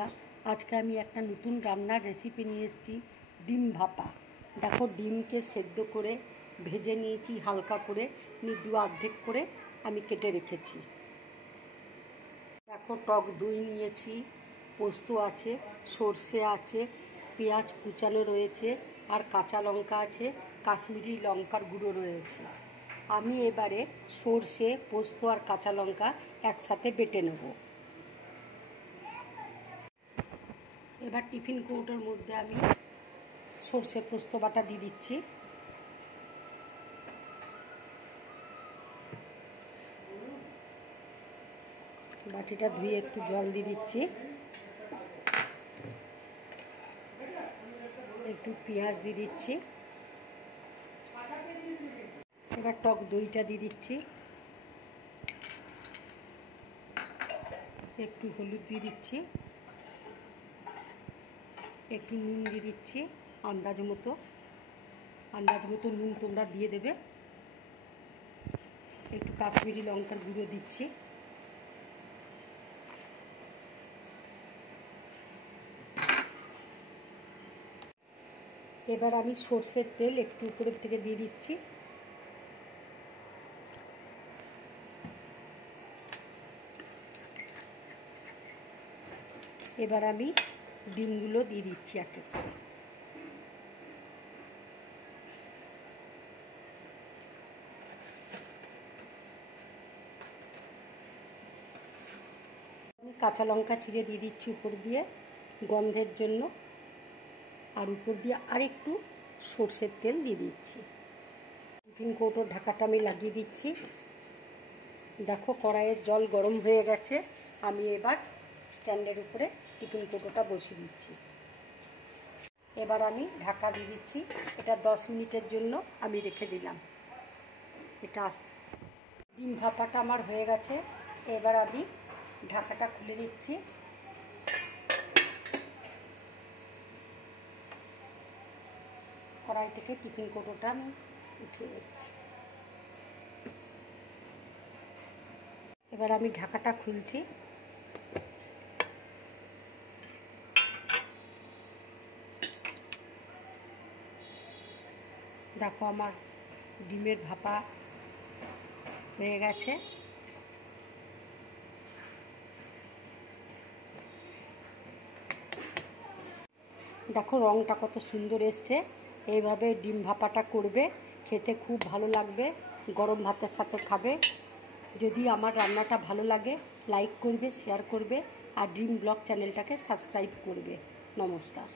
বন্ধুরা, আজকে আমি একটা নতুন রান্নার রেসিপি নিয়ে এসেছি, ডিম ভাপা। দেখো, ডিমকে সেদ্ধ করে ভেজে নিয়েছি হালকা করে, দু অর্ধেক করে আমি কেটে রেখেছি। দেখো, টক দই নিয়েছি, পোস্ত আছে, সর্ষে আছে, পেঁয়াজ কুচানো রয়েছে, আর কাঁচা লঙ্কা আছে, কাশ্মীরি লঙ্কার গুঁড়ো রয়েছে। আমি এবারে সর্ষে, পোস্ত আর কাঁচা লঙ্কা একসাথে বেটে নেব। এবার টিফিন কৌটোর মধ্যে আমি সর্ষে পোস্ত বাটা দিয়ে দিচ্ছি। বাটিটা ধুয়ে একটু জল দিয়ে দিচ্ছি। একটু পেঁয়াজ দিয়ে দিচ্ছি। এবার টক দইটা দিয়ে দিচ্ছি। একটু হলুদ দিয়ে দিচ্ছি, একটু নুন দিয়ে দিচ্ছি আন্দাজ মতো নুন তোমরা দিয়ে দেবে। একটু কাশ্মীরি লঙ্কার গুঁড়ো দিচ্ছি। এবার আমি সর্ষের তেল একটু উপরের থেকে দিয়ে দিচ্ছি। এবার আমি ডিমগুলো দিয়ে দিচ্ছি এক এক করে। আমি কাঁচা লঙ্কা ছিঁড়ে দিয়ে দিচ্ছি উপর দিয়ে গন্ধের জন্য, আর উপর দিয়ে আরেকটু সর্ষের তেল দিয়ে দিচ্ছি। টিফিন কৌটোর ঢাকাটা আমি লাগিয়ে দিচ্ছি। দেখো, কড়াইয়ের জল গরম হয়ে গেছে। আমি এবার স্ট্যান্ডের উপরে টিফিন কৌটোটা বসিয়ে দিচ্ছি। এবার আমি ঢাকা দিয়ে দিচ্ছি। এটা 10 মিনিটের জন্য আমি রেখে দিলাম। এটা ডিম ভাপাটা আমার হয়ে গেছে। এবার আমি ঢাকাটা খুলে দিচ্ছি। কড়াই থেকে টিফিন কৌটোটা আমি উঠিয়ে দিচ্ছি। এবার আমি ঢাকাটা খুলছি। দেখো, আমার ডিমের ভাপা হয়ে গেছে। দেখো, রঙটা কত সুন্দর এসছে। এইভাবে ডিম ভাপাটা করবে, খেতে খুব ভালো লাগবে। গরম ভাতের সাথে খাবে। যদি আমার রান্নাটা ভালো লাগে, লাইক করবে, শেয়ার করবে, আর ড্রিম ব্লগ চ্যানেলটাকে সাবস্ক্রাইব করবে। নমস্কার।